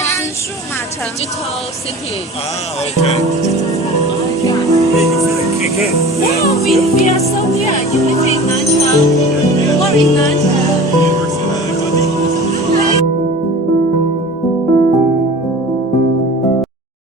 天数码城。Digital City. Ah, okay. Oh, we are so here. You live in Nanchang. What in Nanchang?